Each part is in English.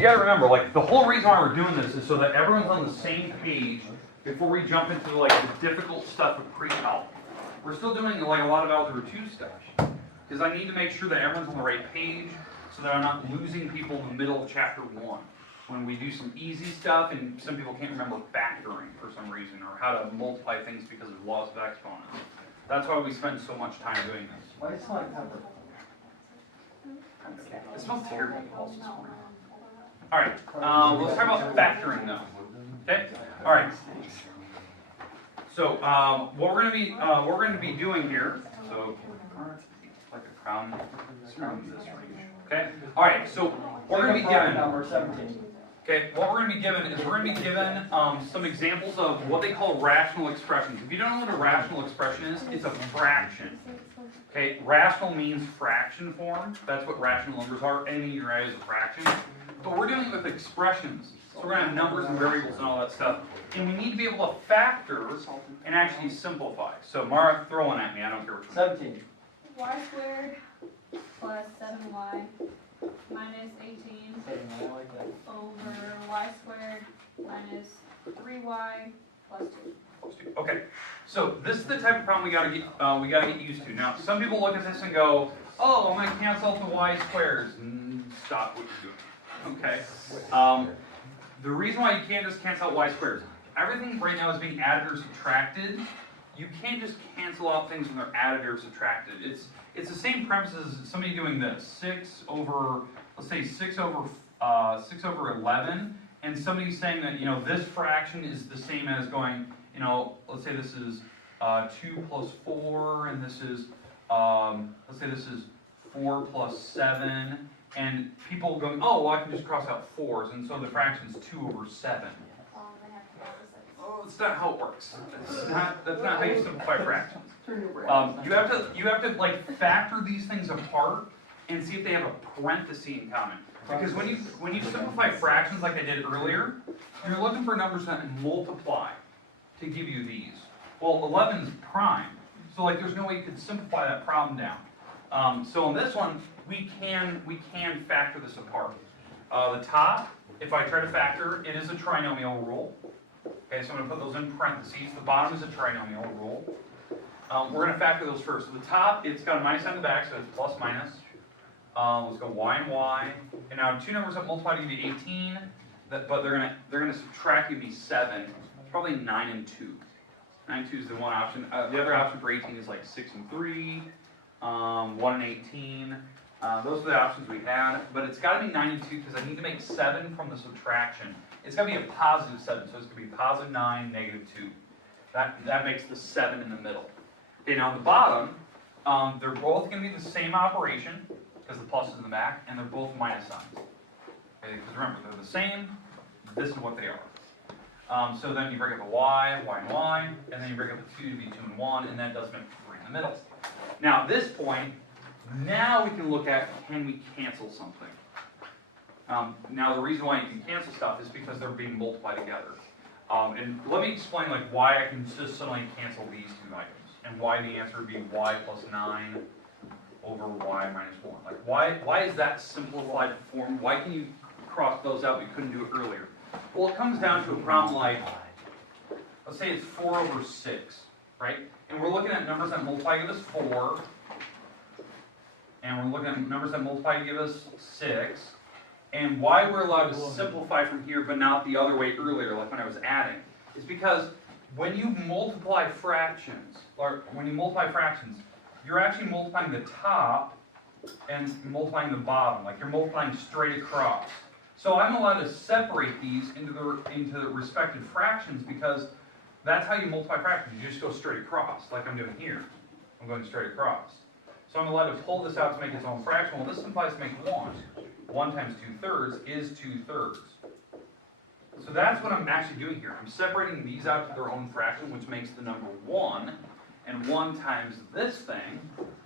you got to remember, like, the whole reason why we're doing this is so that everyone's on the same page before we jump into, like, the difficult stuff of pre-calc. We're still doing, like, a lot of Algebra 2 stuff, because I need to make sure that everyone's on the right page so that I'm not losing people in the middle of Chapter 1 when we do some easy stuff and some people can't remember factoring for some reason or how to multiply things because of laws of exponents. That's why we spend so much time doing this. Why do you smell like pepper? It smells terrible also this morning. Alright, let's talk about factoring though. Okay? Alright. So what we're gonna be doing here, so like a crown surrounds this range. Okay? Alright, so we're gonna be given number 17. Okay, what we're going to be given is we're going to be given some examples of what they call rational expressions. If you don't know what a rational expression is, it's a fraction. Okay, rational means fraction form. That's what rational numbers are. Anything you write is a fraction. But we're dealing with expressions. So we're going to have numbers and variables and all that stuff. And we need to be able to factor and actually simplify. So Mara, throw one at me. I don't care which one. 17. Y squared plus 7y minus 18 over y squared minus 3y plus 2. Okay, so this is the type of problem we gotta get used to. Now, some people look at this and go, "Oh, I'm gonna cancel out the y squares." And stop what you're doing. Okay. The reason why you can't just cancel out y squares, everything right now is being added or subtracted. You can't just cancel out things when they're added or subtracted. It's the same premise as somebody doing this. 6 over, let's say 6 over 11, and somebody's saying that, you know, this fraction is the same as going, you know, let's say this is 2 plus 4, and this is, let's say this is 4 plus 7, and people going, oh, well, I can just cross out 4s, and so the fraction is 2 over 7. Oh, that's not how it works. That's not how you simplify fractions. You have to like factor these things apart and see if they have a parenthesis in common. Because when you simplify fractions like I did earlier, you're looking for numbers that multiply to give you these. Well, 11 is prime, so like there's no way you could simplify that problem down. So in this one, we can factor this apart. The top, if I try to factor, it is a trinomial rule. Okay, so I'm going to put those in parentheses. The bottom is a trinomial rule. We're going to factor those first. So the top, it's got a minus on the back, so it's plus minus. Let's go y and y. And now two numbers that multiply to give you 18, but they're going to subtract give me 7. It's probably 9 and 2. 9 and 2 is the one option. The other option for 18 is like 6 and 3, 1 and 18. Those are the options we had, but it's got to be 9 and 2 because I need to make 7 from the subtraction. It's got to be a positive 7, so it's going to be positive 9, negative 2. That makes the 7 in the middle. Okay, now on the bottom, they're both going to be the same operation because the plus is in the back, and they're both minus signs. Okay, because remember, they're the same. This is what they are. So then you break up a y, y and y, and then you break up a 2 to be 2 and 1, and that does make 3 in the middle. Now at this point, now we can look at, can we cancel something? Now the reason why you can cancel stuff is because they're being multiplied together. And let me explain like why I can just suddenly cancel these two items, and why the answer would be y plus 9 over y minus 1. Like why is that simplified form? Why can you cross those out but you couldn't do it earlier? Well, it comes down to a problem like, let's say it's 4 over 6, right? And we're looking at numbers that multiply give us 4, and we're looking at numbers that multiply to give us 6. And why we're allowed to simplify from here but not the other way earlier, like when I was adding, is because when you multiply fractions, you're actually multiplying the top and multiplying the bottom, like you're multiplying straight across. So I'm allowed to separate these into the respective fractions because that's how you multiply fractions. You just go straight across, like I'm doing here. I'm going straight across. So I'm allowed to pull this out to make its own fraction. Well, this implies to make 1. 1 times 2/3 is 2/3. So that's what I'm actually doing here. I'm separating these out to their own fraction, which makes the number 1. And 1 times this thing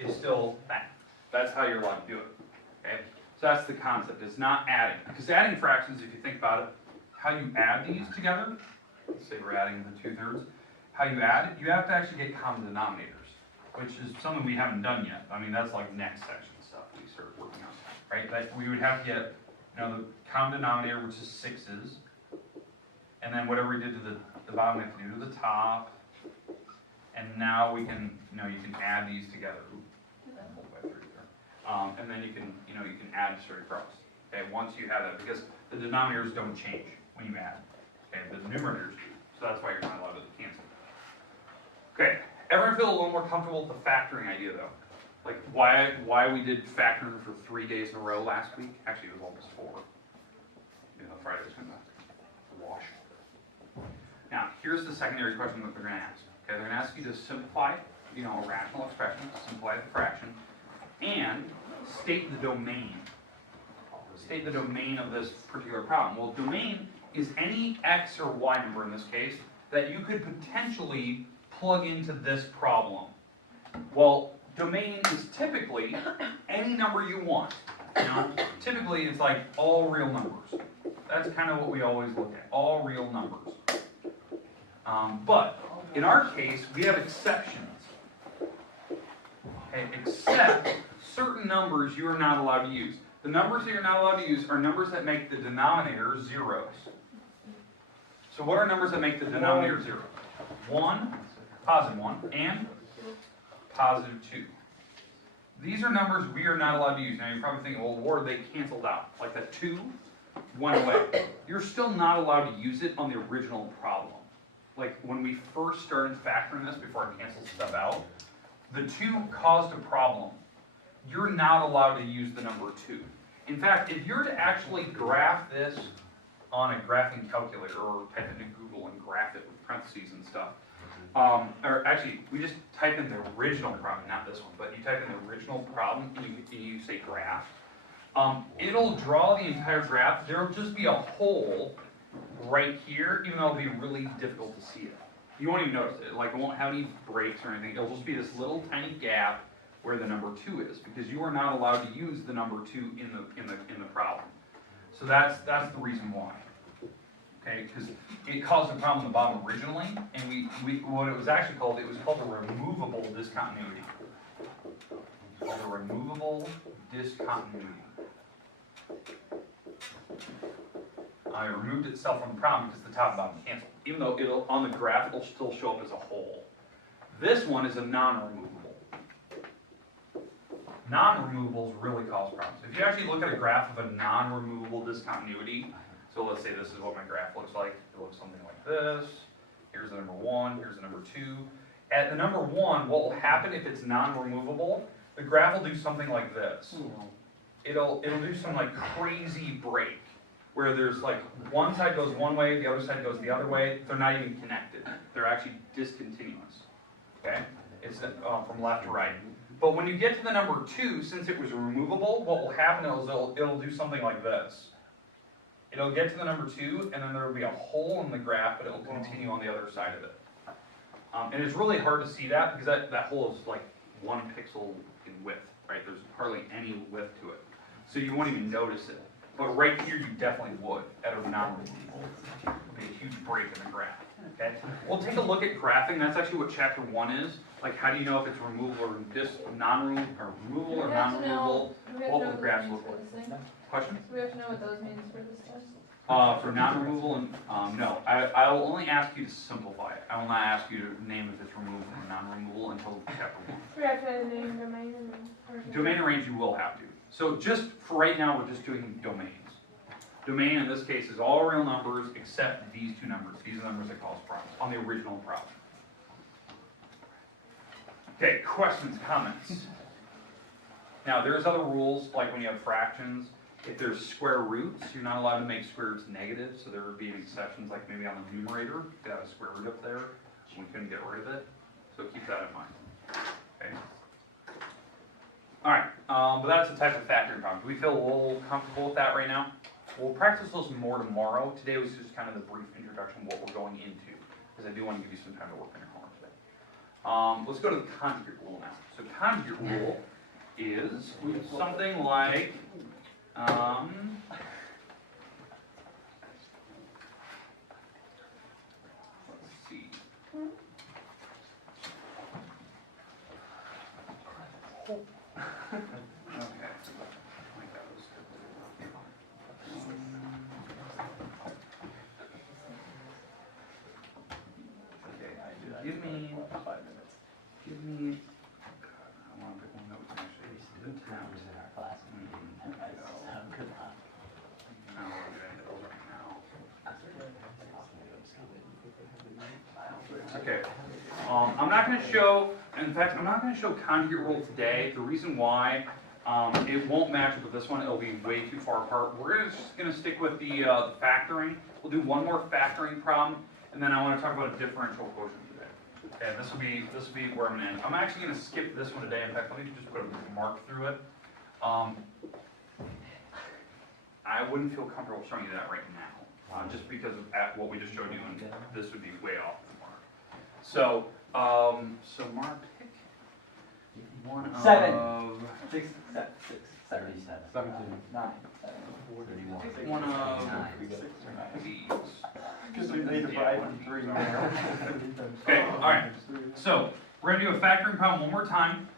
is still that. That's how you're allowed to do it. Okay? So that's the concept. It's not adding. Because adding fractions, if you think about it, how you add these together, let's say we're adding the 2/3, how you add it, you have to actually get common denominators, which is something we haven't done yet. I mean, that's like next section stuff we start working on, right? That we would have to get the common denominator, which is 6's, and then whatever we did to the bottom, we have to do to the top, and now we can, you can add these together. And then you can add straight across. Okay, once you have that, because the denominators don't change when you add. Okay, the numerators do. So that's why you're not allowed to cancel. Okay, everyone feel a little more comfortable with the factoring idea though? Like why we did factoring for 3 days in a row last week? Actually, it was almost 4. Friday was gonna wash. Now, here's the secondary question that they're gonna ask. Okay, they're gonna ask you to simplify, a rational expression, simplify the fraction, and state the domain. State the domain of this particular problem. Well, domain is any x or y number in this case that you could potentially plug into this problem. Well, domain is typically any number you want. Typically it's like all real numbers. That's kind of what we always look at, all real numbers. But in our case, we have exceptions. Okay, except certain numbers you are not allowed to use. The numbers that you're not allowed to use are numbers that make the denominator zeros. So what are numbers that make the denominator 0? 1, positive 1, and positive 2. These are numbers we are not allowed to use. Now you're probably thinking, well, what are they canceled out? Like that 2 went away. You're still not allowed to use it on the original problem. Like when we first started factoring this, before I canceled stuff out, the 2 caused a problem. You're not allowed to use the number 2. In fact, if you're to actually graph this on a graphing calculator or type into Google and graph it with parentheses and stuff, or actually, we just type in the original problem, not this one, but you type in the original problem and you say graph. It'll draw the entire graph. There'll just be a hole right here, even though it'll be really difficult to see it. You won't even notice it. Like, it won't have any breaks or anything. It'll just be this little tiny gap where the number 2 is, because you are not allowed to use the number 2 in the problem. So that's the reason why. Okay, because it caused a problem in the bottom originally, and we what it was actually called, it was called a removable discontinuity. It's called a removable discontinuity. It removed itself from the problem because the top and bottom canceled. Even though it'll on the graph it'll still show up as a whole. This one is a non-removable. Non-removables really cause problems. If you actually look at a graph of a non-removable discontinuity, so let's say this is what my graph looks like. It looks something like this. Here's the number 1, here's the number 2. At the number 1, what will happen if it's non-removable? The graph will do something like this. It'll do some like crazy break, where there's like one side goes one way, the other side goes the other way. They're not even connected. They're actually discontinuous. Okay? It's from left to right. But when you get to the number 2, since it was removable, what will happen is it'll do something like this. It'll get to the number 2, and then there will be a hole in the graph, but it will continue on the other side of it. And it's really hard to see that, because that hole is like 1 pixel in width, right? There's hardly any width to it. So you won't even notice it. But right here, you definitely would, at a non-removable. It would be a huge break in the graph. Okay? We'll take a look at graphing. That's actually what chapter 1 is. Like, how do you know if it's removable or removable or non-removable? What will the graphs look like? Question? So we have to know what those means for this test? For non-removal, and no. I will only ask you to simplify it. I will not ask you to name if it's removable or non-removable until chapter 1. We have to name domain and then Domain and range you will have to. So just for right now, we're just doing domains. Domain in this case is all real numbers except these 2 numbers. These are the numbers that cause problems on the original problem. Okay, questions, comments? Now there's other rules, like when you have fractions. If there's square roots, you're not allowed to make square roots negative, so there would be exceptions, like maybe on the numerator, you could have a square root up there, and we couldn't get rid of it. So keep that in mind. Okay. Alright, but that's the type of factoring problem. Do we feel a little comfortable with that right now? We'll practice those more tomorrow. Today was just kind of the brief introduction of what we're going into, because I do want to give you some time to work on your homework today. Let's go to the conjugate rule now. So conjugate rule is something like, let's see. Okay. 5 minutes. Give me. God, I want to pick one that was actually in town. In our class meeting. So good luck. No, we're gonna hit those right now. Okay. I'm not going to show. In fact, I'm not going to show conjugate rule today. The reason why. It won't match up with this one. It'll be way too far apart. We're just going to stick with the factoring. We'll do one more factoring problem, and then I want to talk about a differential quotient today. Okay, this will be where I'm going to end. I'm actually going to skip this one today. In fact, let me just put a mark through it. I wouldn't feel comfortable showing you that right now, just because of what we just showed you, and this would be way off the mark. So, Mark, pick one of 6, 37. 17. 9. 31. pick one of 9. these. Because we need to buy from 3 more. Okay, all right. So we're gonna do a factoring problem one more time,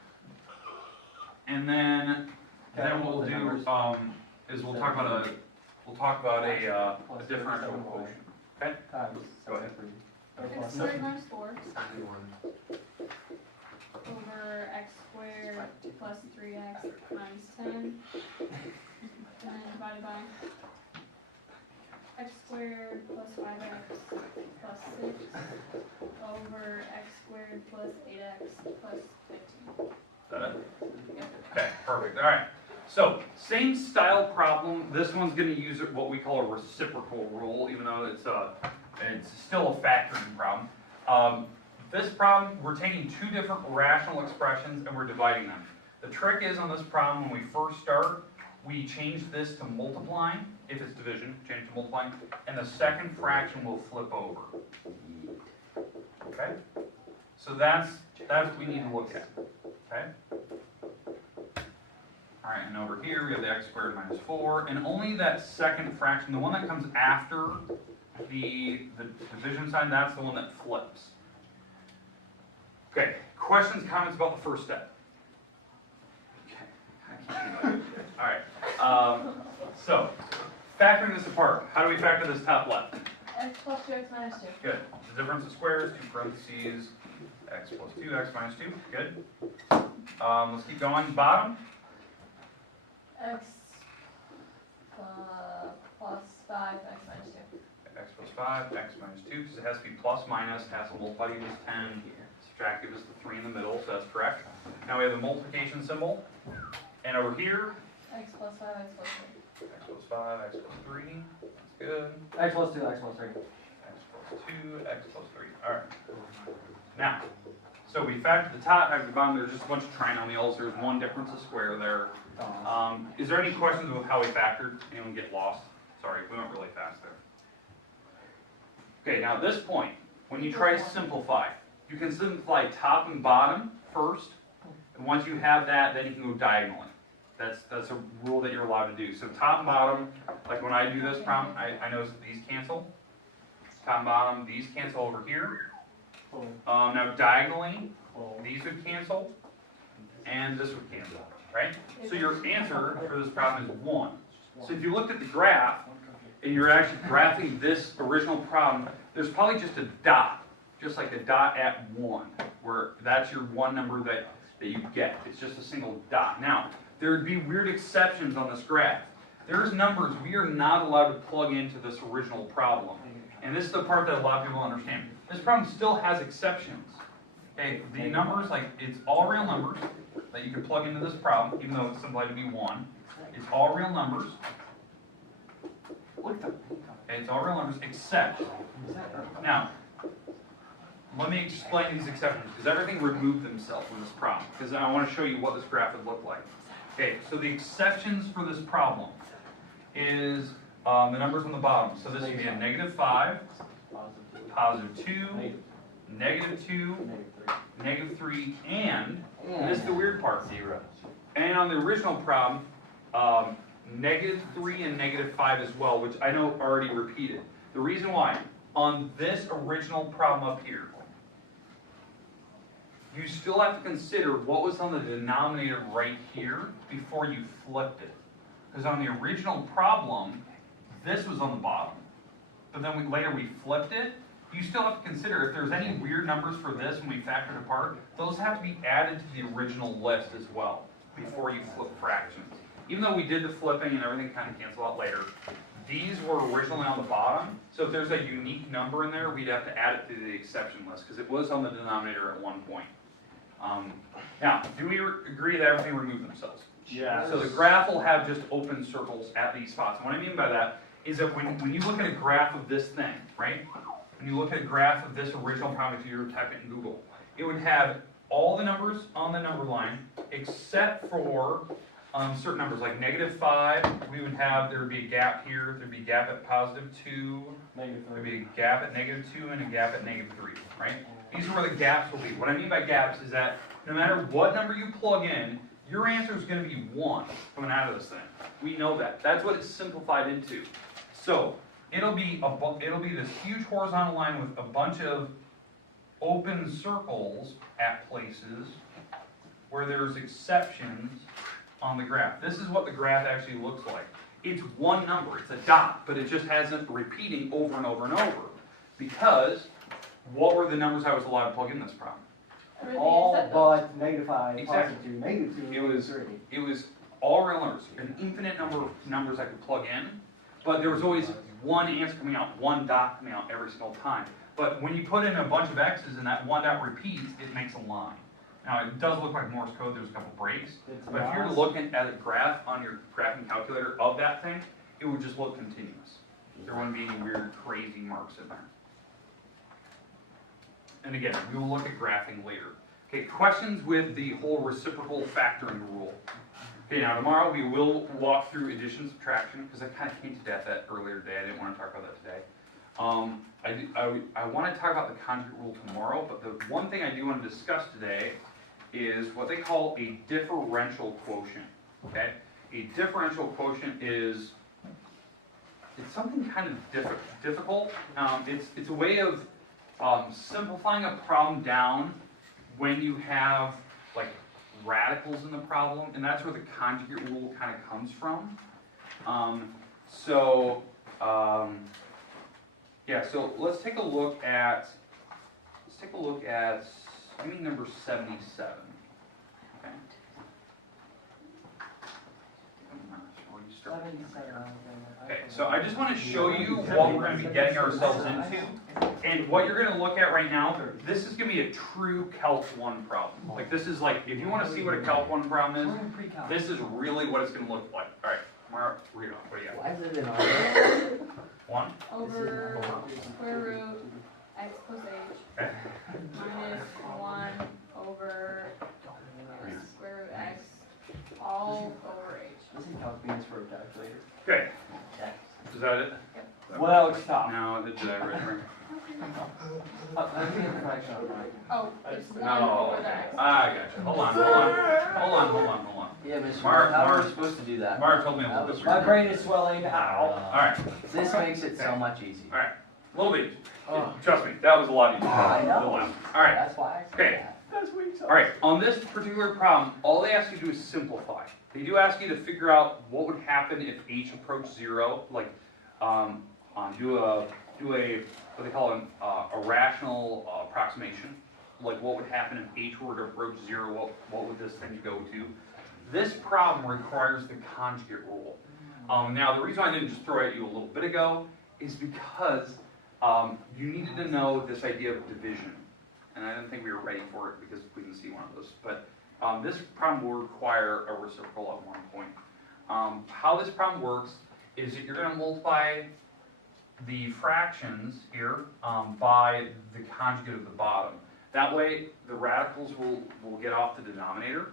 and then what we'll do is we'll talk about a differential quotient. Okay. Go ahead. X squared minus 4 over x squared plus 3x minus 10, and then divided by x squared plus 5x plus 6 over x squared plus 8x plus 15. Is that it? Yep. Okay, perfect. All right. So same style problem. This one's going to use what we call a reciprocal rule, even though it's still a factoring problem. This problem, we're taking two different rational expressions and we're dividing them. The trick is on this problem, when we first start, we change this to multiplying. If it's division, change to multiplying, and the second fraction will flip over. Okay? So that's what we need to look at. Okay? All right, and over here we have the x squared minus 4, and only that second fraction, the one that comes after the division sign, that's the one that flips. Okay, questions, comments about the first step? Okay. All right, so factoring this apart, how do we factor this top left? X plus 2x minus 2. Good. The difference of squares, 2 parentheses, x plus 2, x minus 2. Good. Let's keep going. Bottom. X plus 5, x minus 2. X plus 5, x minus 2, because it has to be plus minus, has to multiply gives us 10, subtract gives us the 3 in the middle, so that's correct. Now we have the multiplication symbol, and over here, X plus 5, x plus 3. x plus 5, x plus 3, that's good. X plus 2, x plus 3. X plus 2, x plus 3, alright. Now, so we factor the top, factor the bottom, there's just a bunch of trinomials, there's one difference of square there. Is there any questions with how we factored? Anyone get lost? Sorry, we went really fast there. Okay, now at this point, when you try to simplify, you can simplify top and bottom first, and once you have that, then you can go diagonally. That's a rule that you're allowed to do. So top and bottom, like when I do this problem, I notice that these cancel. Top and bottom, these cancel over here. Now diagonally, these would cancel, and this would cancel, right? So your answer for this problem is 1. So if you looked at the graph, and you're actually graphing this original problem, there's probably just a dot, just like a dot at 1, where that's your one number that you get. It's just a single dot. Now, there would be weird exceptions on this graph. There's numbers we are not allowed to plug into this original problem. And this is the part that a lot of people understand. This problem still has exceptions. Okay, the numbers, like, it's all real numbers that you can plug into this problem, even though it's simplified to be 1. It's all real numbers. Look at them. Okay, it's all real numbers except. Now, let me explain these exceptions, because everything removed themselves from this problem, because I want to show you what this graph would look like. Okay, so the exceptions for this problem is the numbers on the bottom. So this would be a -5, +2, -2, -3, and this is the weird part. 0. And on the original problem, -3 and -5 as well, which I know already repeated. The reason why, on this original problem up here, you still have to consider what was on the denominator right here before you flipped it. Because on the original problem, this was on the bottom. But then later we flipped it, you still have to consider if there's any weird numbers for this when we factor it apart, those have to be added to the original list as well before you flip fractions. Even though we did the flipping and everything kind of cancel out later, these were originally on the bottom, so if there's a unique number in there, we'd have to add it to the exception list, because it was on the denominator at one point. Now, do we agree that everything removed themselves? Yeah. So the graph will have just open circles at these spots. And what I mean by that is that when you look at a graph of this thing, right? When you look at a graph of this original problem, if you were to type it in Google, it would have all the numbers on the number line, except for certain numbers, like -5, we would have, there would be a gap here, there'd be a gap at +2, there'd be a gap at -2, and a gap at -3, right? These are where the gaps will be. What I mean by gaps is that no matter what number you plug in, your answer is going to be 1 coming out of this thing. We know that. That's what it's simplified into. So it'll be this huge horizontal line with a bunch of open circles at places where there's exceptions on the graph. This is what the graph actually looks like. It's one number, it's a dot, but it just hasn't repeating over and over and over. Because what were the numbers I was allowed to plug in this problem? Everything All except those. but -5, Exactly. +2, -2, It was- -3. It was all real numbers, an infinite number of numbers I could plug in, but there was always one answer coming out, one dot coming out every single time. But when you put in a bunch of X's and that one dot repeats, it makes a line. Now, it does look like Morse code, there's a couple breaks, but if you're looking at a graph on your graphing calculator of that thing, it would just look continuous. There wouldn't be any weird, crazy marks in there. And again, we will look at graphing later. Okay, questions with the whole reciprocal factoring rule. Okay, now tomorrow we will walk through addition, subtraction, because I kind of hinted at that earlier today. I didn't want to talk about that today. I want to talk about the conjugate rule tomorrow, but the one thing I do want to discuss today is what they call a differential quotient. Okay, a differential quotient is it's something kind of difficult. It's a way of simplifying a problem down when you have like radicals in the problem, and that's where the conjugate rule kind of comes from. Yeah, so let's take a look at number 77. Okay. Okay, so I just want to show you what we're going to be getting ourselves into. And what you're going to look at right now, this is going to be a true Calc 1 problem. Like this is like, if you want to see what a Calc 1 problem is, this is really what it's going to look like. All right, Mara, read off. What do you got? Why is it in 1? Over square root x plus h Okay. minus 1 over square root x all over h. This is Calc beans for a calculator. Okay, is that it? Well, stop. No, did I read it right? Let me get the fraction on right. Oh, it's 1 No, over the x. I gotcha. Hold on. Yeah, Mr. Mark, How are Mark. we supposed to do that? Mara told me a little bit. My brain is swelling. Ow. Alright, This makes it so much easier. alright. A little bit. Oh. Trust me, that was a lot easier. I know. Alright, That's why I said Okay. that. That's weak sauce. alright. On this particular problem, all they ask you to do is simplify. They do ask you to figure out what would happen if h approached 0, like do a what they call a rational approximation. Like what would happen if h were to approach 0? What would this thing go to? This problem requires the conjugate rule. Now the reason I didn't just throw it at you a little bit ago is because you needed to know this idea of division, and I didn't think we were ready for it because we didn't see one of those. But this problem will require a reciprocal at one point. How this problem works is that you're going to multiply the fractions here by the conjugate of the bottom. That way, the radicals will get off the denominator,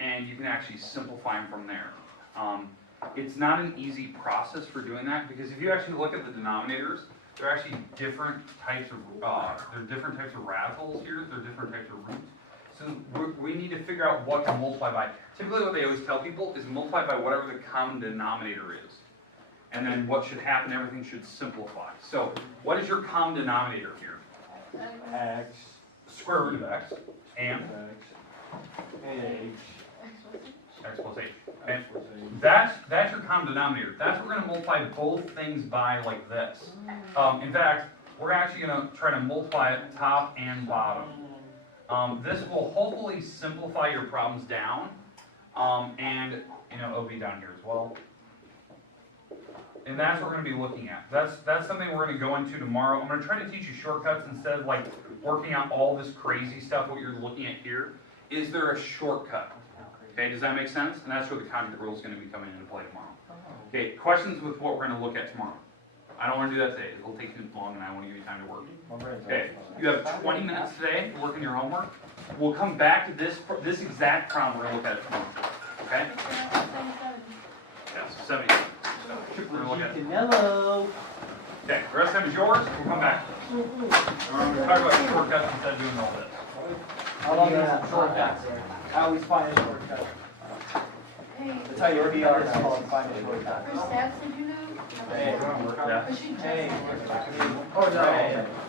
and you can actually simplify them from there. It's not an easy process for doing that because if you actually look at the denominators, they're actually different types of radicals here. They're different types of roots. So we need to figure out what to multiply by. Typically, what they always tell people is multiply by whatever the common denominator is. And then what should happen, everything should simplify. So what is your common denominator here? X. Square root of x and H. x plus h. And that's your common denominator. That's what we're going to multiply both things by like this. In fact, we're actually gonna try to multiply it top and bottom. This will hopefully simplify your problems down, and it'll be down here as well. And that's what we're gonna be looking at. That's something we're gonna go into tomorrow. I'm gonna try to teach you shortcuts instead of like working out all this crazy stuff, what you're looking at here. Is there a shortcut? Okay, does that make sense? And that's where the conjugate rule is gonna be coming into play tomorrow. Okay, questions with what we're gonna look at tomorrow? I don't wanna do that today. It'll take too long and I wanna give you time to work. Okay, you have 20 minutes today to work on your homework. We'll come back to this exact problem. We're gonna look at it tomorrow. Okay? Yeah, so 70. So we're gonna look at it. Hello. Okay, the rest of it is yours. We'll come back to this. We're gonna talk about shortcuts instead of doing all this. How long is shortcuts? I always find a shortcut. Hey, That's how your VR is called, find a shortcut. for stats, did you know? Hey. Yeah. Or she just. Hey. Oh, no.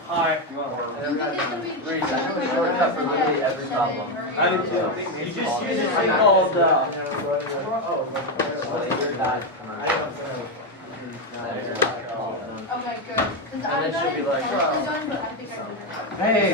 Hi. You want to work? You think it's gonna be. Reese, I have a shortcut for literally every problem. I do too. You just use this thing called, You're not. Okay, good. Cause And I'm then she'll done, be like, I'm done, but I think I did it. hey,